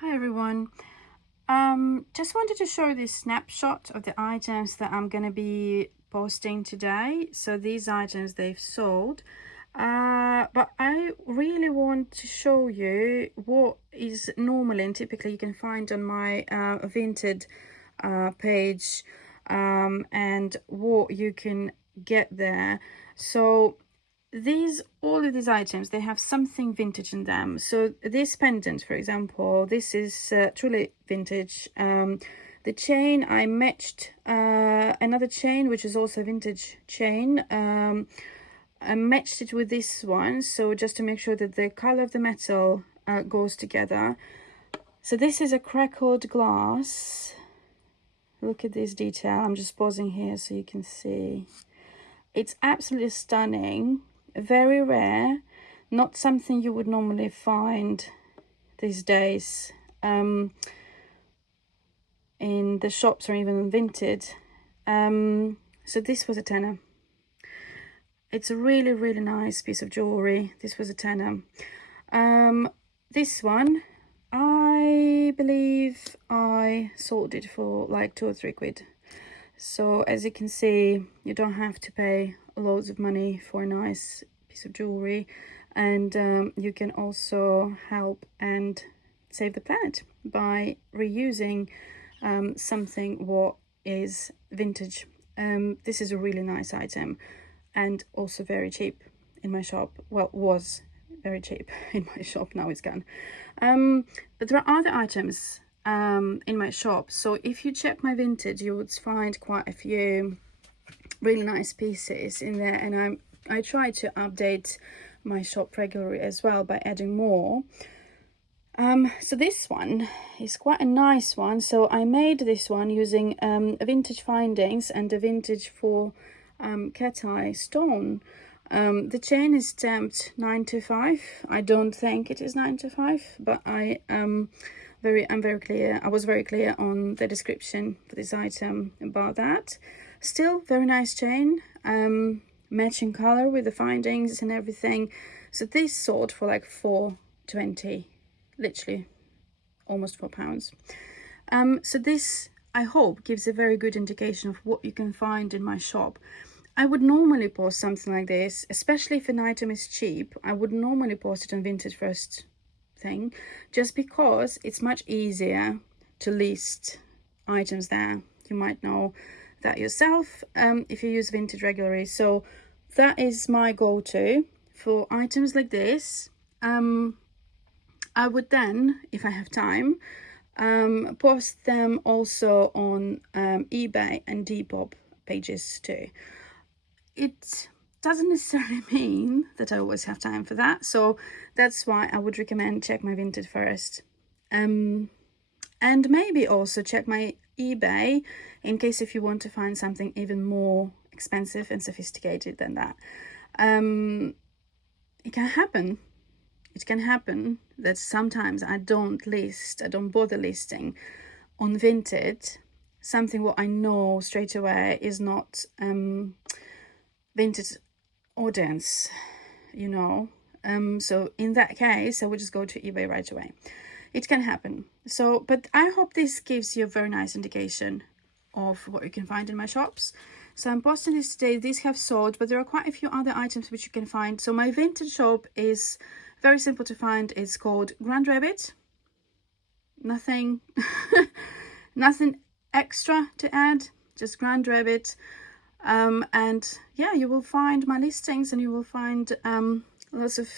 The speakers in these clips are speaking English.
Hi everyone. Just wanted to show this snapshot of the items that I'm gonna be posting today. So these items they've sold, but I really want to show you what is normally and typically you can find on my Vinted page, and what you can get there. So all of these items, they have something vintage in them. So this pendant, for example, this is truly vintage. The chain, I matched another chain which is also a vintage chain. I matched it with this one, so just to make sure that the color of the metal goes together. So this is a crackled glass. Look at this detail. I'm just pausing here so you can see. It's absolutely stunning, very rare, not something you would normally find these days in the shops or even on Vinted. So this was a tenner. It's a really, really nice piece of jewelry. This was a tenner. This one, I believe I sold it for like 2 or 3 quid. So as you can see, you don't have to pay loads of money for a nice piece of jewelry, and you can also help and save the planet by reusing something what is vintage. This is a really nice item and also very cheap in my shop. Well, was very cheap in my shop, now it's gone. But there are other items in my shop, so if you check my Vinted, you would find quite a few really nice pieces in there, and I try to update my shop regularly as well by adding more. So this one is quite a nice one. So I made this one using vintage findings and a vintage for cat eye stone. The chain is stamped 925. I don't think it is 925, but I'm very clear. I was very clear on the description for this item about that. Still very nice chain, matching color with the findings and everything. So this sold for like £4.20, literally almost £4. So this, I hope, gives a very good indication of what you can find in my shop. I would normally post something like this, especially if an item is cheap. I would normally post it on Vinted first thing, just because it's much easier to list items there. You might know that yourself if you use Vinted regularly. So that is my go-to for items like this. I would then, if I have time, post them also on eBay and Depop pages too. It doesn't necessarily mean that I always have time for that, so that's why I would recommend check my Vinted first, and maybe also check my eBay in case if you want to find something even more expensive and sophisticated than that. It can happen. It can happen that sometimes I don't bother listing on Vinted something what I know straight away is not Vinted audience, you know. So in that case, I would just go to eBay right away. It can happen. So, but I hope this gives you a very nice indication of what you can find in my shops. So I'm posting this today. These have sold, but there are quite a few other items which you can find. So my Vinted shop is very simple to find. It's called Grandrabbit. Nothing nothing extra to add, just Grandrabbit. And yeah, you will find my listings and you will find lots of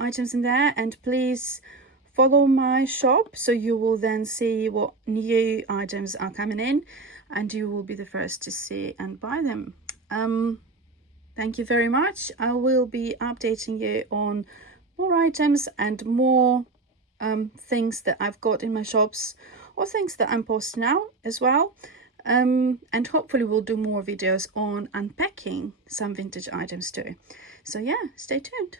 items in there. And please follow my shop so you will then see what new items are coming in and you will be the first to see and buy them. Thank you very much. I will be updating you on more items and more things that I've got in my shops or things that I'm posting now as well. And hopefully we'll do more videos on unpacking some vintage items too. So yeah, stay tuned.